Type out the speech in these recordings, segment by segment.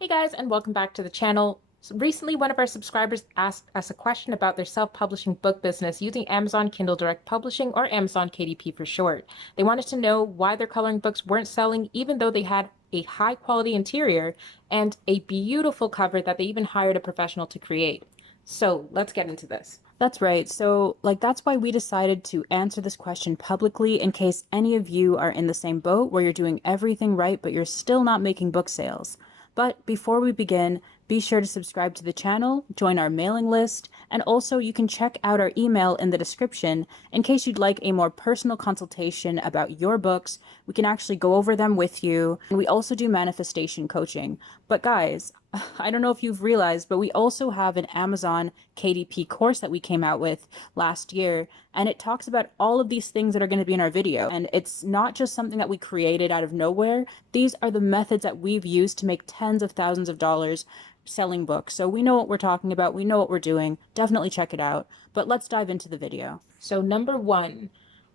Hey guys, and welcome back to the channel. So recently, one of our subscribers asked us a question about their self-publishing book business using Amazon Kindle Direct Publishing, or Amazon KDP for short. They wanted to know why their coloring books weren't selling even though they had a high quality interior and a beautiful cover that they even hired a professional to create. So let's get into this. That's right. So, that's why we decided to answer this question publicly in case any of you are in the same boat where you're doing everything right, but you're still not making book sales. But before we begin, be sure to subscribe to the channel, join our mailing list, and also you can check out our email in the description in case you'd like a more personal consultation about your books. We can actually go over them with you. And we also do manifestation coaching. But guys, I don't know if you've realized, but we also have an Amazon KDP course that we came out with last year, and it talks about all of these things that are going to be in our video. And it's not just something that we created out of nowhere. These are the methods that we've used to make tens of thousands of dollars selling books. So we know what we're talking about. We know what we're doing. Definitely check it out. But let's dive into the video. So number one,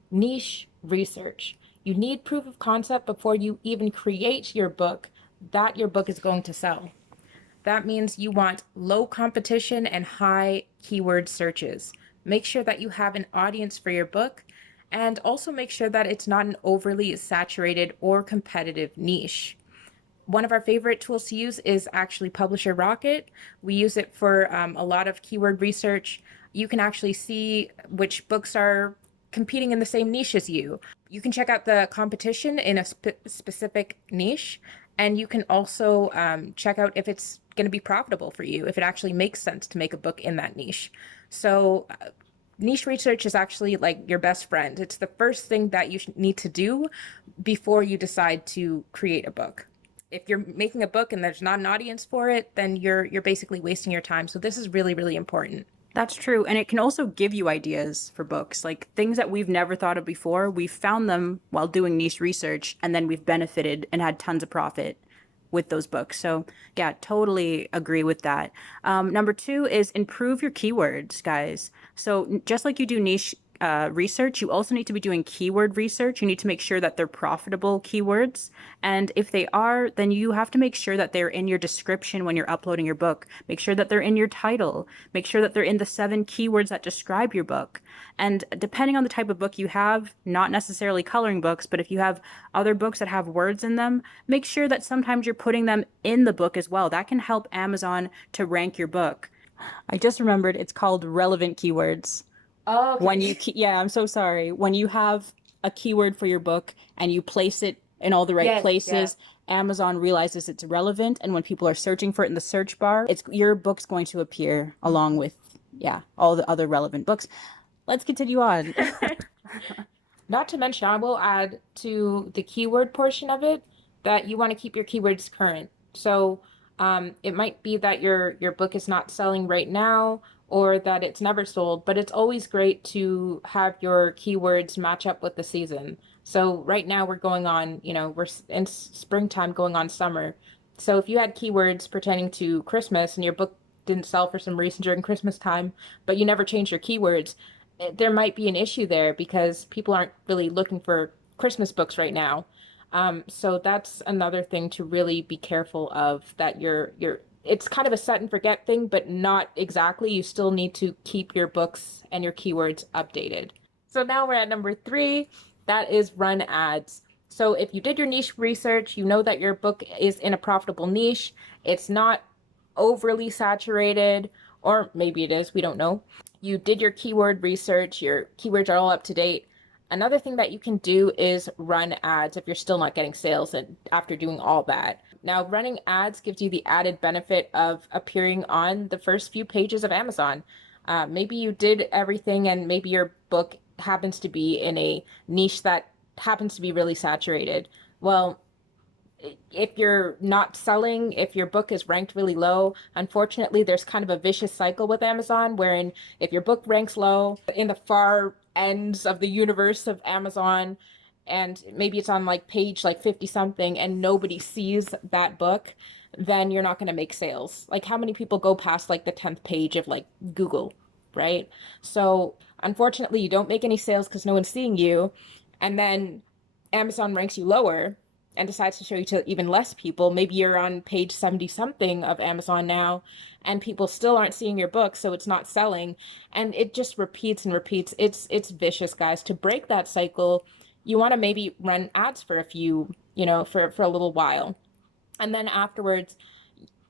niche research. You need proof of concept before you even create your book that your book is going to sell. That means you want low competition and high keyword searches. Make sure that you have an audience for your book, and also make sure that it's not an overly saturated or competitive niche. One of our favorite tools to use is actually Publisher Rocket. We use it for a lot of keyword research. You can actually see which books are competing in the same niche as you. You can check out the competition in a specific niche, and you can also check out if it's going to be profitable for you, if it actually makes sense to make a book in that niche. So niche research is actually like your best friend. It's the first thing that you need to do before you decide to create a book. If you're making a book and there's not an audience for it, then you're basically wasting your time. So this is really, really important. That's true. And it can also give you ideas for books, like things that we've never thought of before. We've found them while doing niche research, and then we've benefited and had tons of profit with those books. So yeah, totally agree with that. Number two is improve your keywords, guys. So just like you do niche research, you also need to be doing keyword research. You need to make sure that they're profitable keywords. And if they are, then you have to make sure that they're in your description when you're uploading your book. Make sure that they're in your title. Make sure that they're in the 7 keywords that describe your book. And depending on the type of book you have, not necessarily coloring books, but if you have other books that have words in them, make sure that sometimes you're putting them in the book as well. That can help Amazon to rank your book. I just remembered it's called relevant keywords. Oh, okay. When you, yeah, I'm so sorry. When you have a keyword for your book and you place it in all the right Yes, places, Amazon realizes it's relevant, and when people are searching for it in the search bar, it's your book's going to appear along with, yeah, all the other relevant books. Let's continue on. Not to mention, I will add to the keyword portion of it that you want to keep your keywords current. So it might be that your book is not selling right now, or that it's never sold, but it's always great to have your keywords match up with the season. So right now we're going on, we're in springtime going on summer. So if you had keywords pertaining to Christmas and your book didn't sell for some reason during Christmas time, but you never changed your keywords, there might be an issue there because people aren't really looking for Christmas books right now. So that's another thing to really be careful of, that it's kind of a set and forget thing, but not exactly. You still need to keep your books and your keywords updated. So now we're at number 3, that is run ads. So if you did your niche research, you know that your book is in a profitable niche, it's not overly saturated, or maybe it is, we don't know. You did your keyword research, your keywords are all up to date. Another thing that you can do is run ads if you're still not getting sales and after doing all that. Now, running ads gives you the added benefit of appearing on the first few pages of Amazon. Maybe you did everything and maybe your book happens to be in a niche that happens to be really saturated. Well, if you're not selling, if your book is ranked really low, unfortunately, there's kind of a vicious cycle with Amazon wherein if your book ranks low in the far ends of the universe of Amazon, and maybe it's on like page like 50 something and nobody sees that book, then you're not going to make sales. Like, how many people go past like the 10th page of like Google, right? So unfortunately, you don't make any sales because no one's seeing you. And then Amazon ranks you lower. and decides to show you to even less people. Maybe you're on page 70 something of Amazon now, and people still aren't seeing your book, so it's not selling. And it just repeats and repeats. It's vicious, guys. To break that cycle, you want to maybe run ads for a few, for a little while. And then afterwards,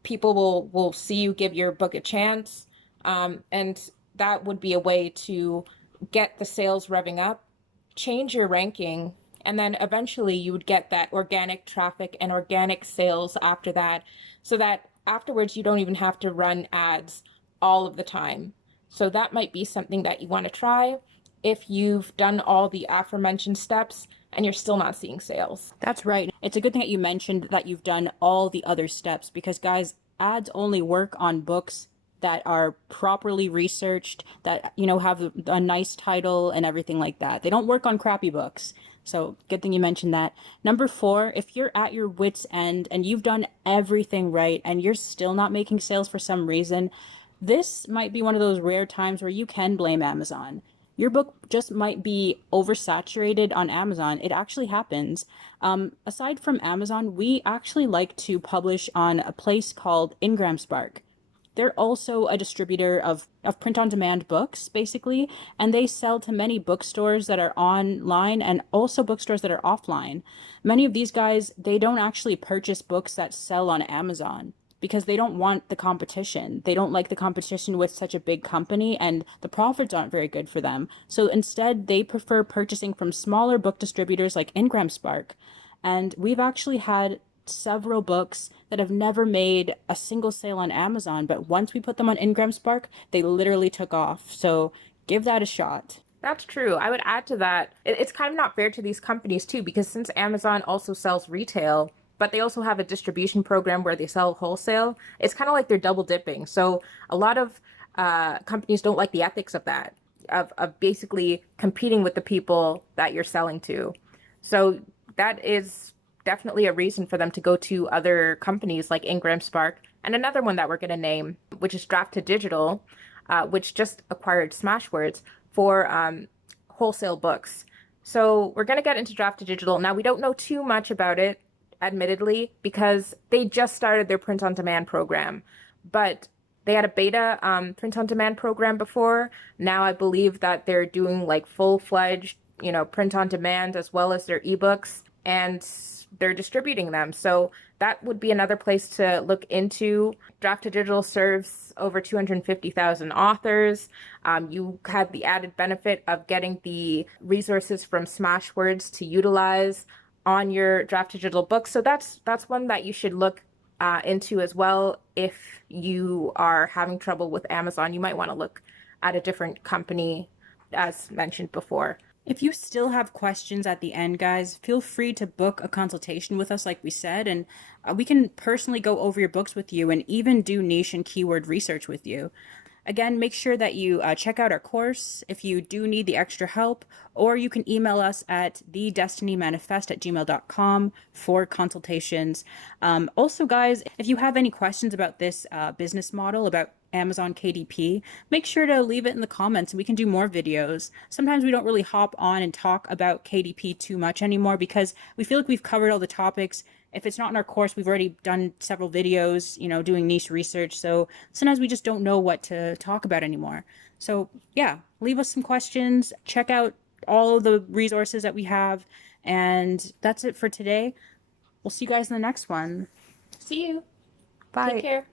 people will see you give your book a chance. And that would be a way to get the sales revving up, change your ranking, and then eventually you would get that organic traffic and organic sales after that, so that afterwards you don't even have to run ads all of the time. So that might be something that you want to try if you've done all the aforementioned steps and you're still not seeing sales. That's right. It's a good thing that you mentioned that you've done all the other steps because, guys, ads only work on books that are properly researched, that, have a nice title and everything like that. They don't work on crappy books. So, good thing you mentioned that. Number 4, if you're at your wit's end and you've done everything right and you're still not making sales for some reason, this might be one of those rare times where you can blame Amazon. Your book just might be oversaturated on Amazon. It actually happens. Aside from Amazon, we actually like to publish on a place called Ingram Spark. They're also a distributor of print-on-demand books, basically, and they sell to many bookstores that are online and also bookstores that are offline. Many of these guys, they don't actually purchase books that sell on Amazon because they don't want the competition. They don't like the competition with such a big company, and the profits aren't very good for them. So instead, they prefer purchasing from smaller book distributors like Ingram Spark. And we've actually had several books that have never made a single sale on Amazon, but once we put them on Ingram Spark, they literally took off. So give that a shot. That's true. I would add to that, it's kind of not fair to these companies too, because since Amazon also sells retail, but they also have a distribution program where they sell wholesale, it's kind of like they're double dipping. So a lot of companies don't like the ethics of that, of basically competing with the people that you're selling to. So that is definitely a reason for them to go to other companies like Ingram Spark, and another one that we're going to name, which is Draft to Digital, which just acquired Smashwords for wholesale books. So we're going to get into Draft to Digital. Now, we don't know too much about it, admittedly, because they just started their print on demand program. But they had a beta print on demand program before. Now I believe that they're doing like full-fledged, print on demand as well as their ebooks, and they're distributing them. So that would be another place to look into. Draft to Digital serves over 250,000 authors. You have the added benefit of getting the resources from Smashwords to utilize on your Draft to Digital book. So that's one that you should look into as well. If you are having trouble with Amazon, you might want to look at a different company, as mentioned before. If you still have questions at the end, guys, feel free to book a consultation with us, like we said, and we can personally go over your books with you and even do niche and keyword research with you. Again, make sure that you check out our course if you do need the extra help, or you can email us at thedestinymanifest@gmail.com for consultations. Also, guys, if you have any questions about this business model, about Amazon KDP, make sure to leave it in the comments and we can do more videos. Sometimes we don't really hop on and talk about KDP too much anymore because we feel like we've covered all the topics. If it's not in our course, we've already done several videos, doing niche research. So sometimes we just don't know what to talk about anymore. So yeah, leave us some questions, check out all of the resources that we have. And that's it for today. We'll see you guys in the next one. See you. Bye. Take care.